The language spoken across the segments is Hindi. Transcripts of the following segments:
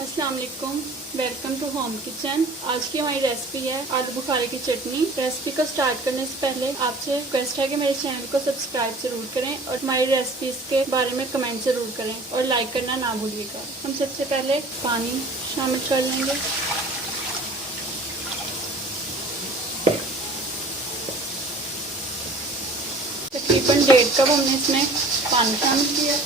अस्सलाम वालेकुम, वेलकम टू होम किचन। आज की हमारी रेसिपी है आलू बुखारे की चटनी। रेसिपी को स्टार्ट करने से पहले आपसे रिक्वेस्ट है कि मेरे चैनल को सब्सक्राइब जरूर करें और हमारी रेसिपीज के बारे में कमेंट जरूर करें और लाइक करना ना भूलिएगा। हम सबसे पहले पानी शामिल कर लेंगे। तकरीबन 1.5 कप हमने इसमें पानी शामिल किया।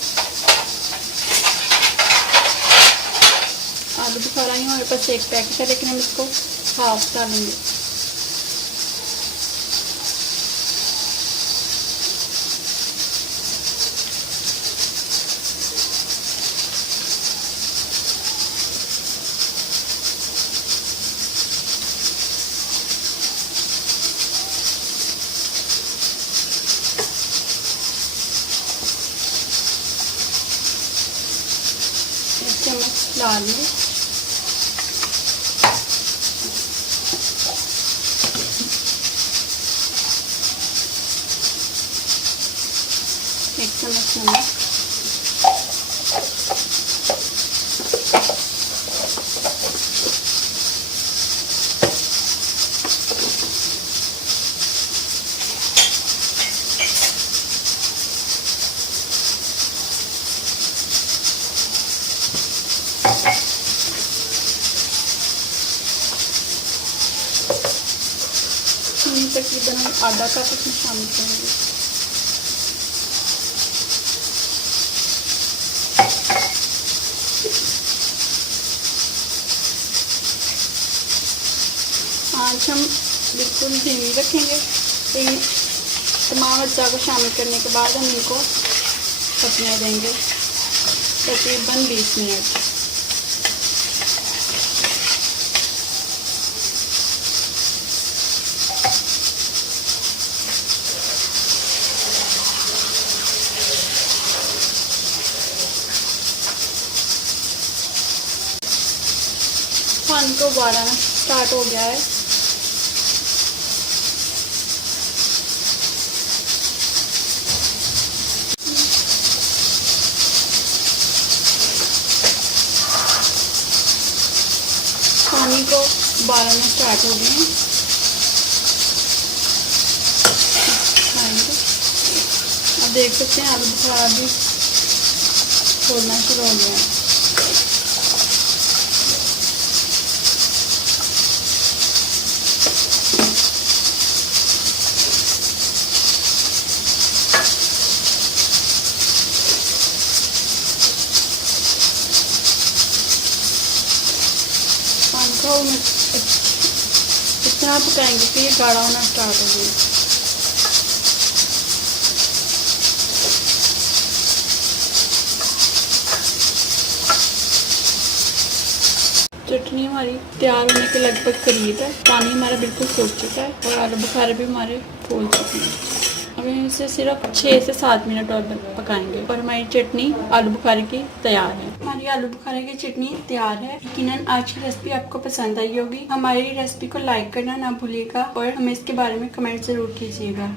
आलू बुखारा ही हमारे पास एक पैकेट है, लेकिन हम इसको हाफ डालेंगे। एक चम्मच लाल मिर्च, एक चम्मच नमक, तकरीबन हम आधा कप इसमें शामिल करेंगे। आँच हम बिल्कुल धीमी रखेंगे। तमाम अज्जा को शामिल करने के बाद हम इनको पकने देंगे तकरीबन 20 मिनट। पानी को उबाल आना स्टार्ट हो गया है। पानी को उबालना स्टार्ट हो गए हैं। अब देख सकते हैं आलू बुखारा भी छोड़ना शुरू हो गया है। को इतना पकाएंगे कि ये गाढ़ा होना स्टार्ट हो गया। चटनी हमारी तैयार होने के लगभग करीब है। पानी हमारा बिल्कुल सूख चुका है और आलू बुखारे भी हमारे फूल चुके हैं। अब इसे सिर्फ 6 से 7 मिनट और पकाएंगे और हमारी चटनी आलू बुखारे की तैयार है। हमारी आलू बुखारे की चटनी तैयार है। यकीनन आज की रेसिपी आपको पसंद आई होगी। हमारी रेसिपी को लाइक करना ना भूलिएगा और हमें इसके बारे में कमेंट जरूर कीजिएगा।